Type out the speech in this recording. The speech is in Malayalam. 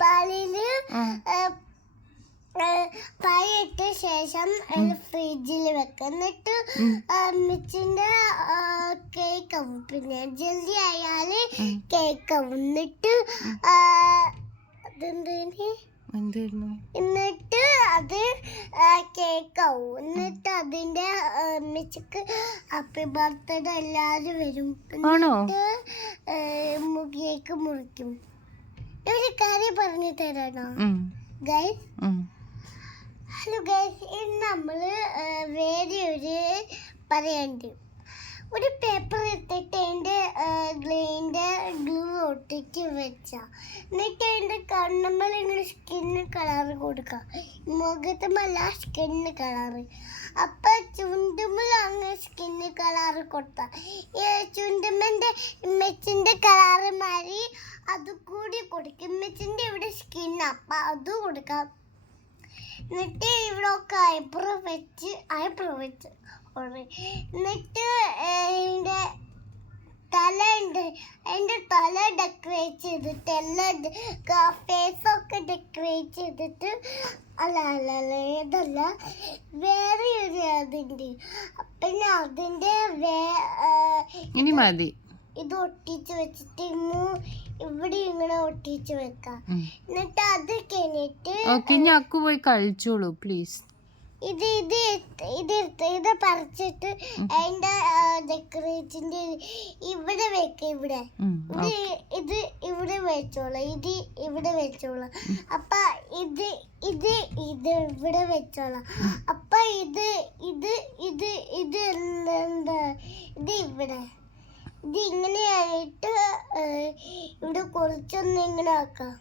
പറഞ്ഞേ? പാലിട്ട ശേഷം ഫ്രിഡ്ജിൽ വെക്ക. എന്നിട്ട് മിച്ചിന്റെ കേക്ക് ആവും. പിന്നെ ജൽദി ആയാല് കേക്ക് ആവും. എന്നിട്ട് എന്നിട്ട് അത് കേക്കാവും. എന്നിട്ട് അതിന്റെ മിച്ചക്ക് ഹാപ്പി ബർത്ത്ഡേ എല്ലാരും വരും. കേക്ക് മുറിക്കും. ഒരു കാര്യം പറഞ്ഞു തരാണോ ഗൈസ്? ഹലോ ഗൈസ്, ഇന്ന് നമ്മള് വേറെ ഒരു പറയണ്ട്. ഒരു പേപ്പർ എടുത്തിട്ട് അതിന്റെ ഗ്ലൂ ഒട്ടിച്ച് വെച്ച, എന്നിട്ട് അതിന്റെ കണ്ണമ്മൽ ഇങ്ങനെ സ്കിന്ന് കളർ കൊടുക്കാം. മുഖത്തുമല്ല സ്കിന്ന് കളറ്. അപ്പൊ ചുണ്ടുമ്മൽ അങ്ങനെ സ്കിന്ന് കളർ കൊടുത്ത ചുണ്ടുമ്മന്റെ ഇമ്മച്ചിന്റെ കളറ് മാറി അത് കൂടി കൊടുക്കും. ഇമ്മച്ചിന്റെ ഇവിടെ സ്കിന്ന്, അപ്പൊ അത് കൊടുക്കാം. എന്നിട്ട് ഇവിടെ ഒക്കെ ഐബ്രോ വെച്ച് എന്നിട്ട് അതിന്റെ തല ഡെക്കറേറ്റ് ചെയ്തിട്ട് എല്ലാ ഫേസൊക്കെ ഡെക്കറേറ്റ് ചെയ്തിട്ട് ഏതല്ല വേറെ ഒരു അതിൻ്റെ പിന്നെ അതിന്റെ ഇത് ഒട്ടിച്ച് വെച്ചിട്ട് ഇവിടെ ഇങ്ങനെ ഒട്ടിച്ച് വെക്കാം. എന്നിട്ട് അത് കഴിഞ്ഞിട്ട് പോയി കഴിച്ചോളൂ പ്ലീസ്. ഇത് പറിച്ചിട്ട് അതിന്റെ ഡെക്കറേറ്റിന്റെ ഇവിടെ വെക്ക. ഇത് ഇവിടെ വെച്ചോളാം. ഇത് ഇവിടെ വെച്ചോളാം. അപ്പൊ ഇത് ഇവിടെ വെച്ചോളാം. അപ്പൊ ഇത് എന്താ ഇവിടെ ഇത് ഇങ്ങനെയായിട്ട് ഇവിടെ കുറച്ചൊന്നും ഇങ്ങനെ ആക്കാം.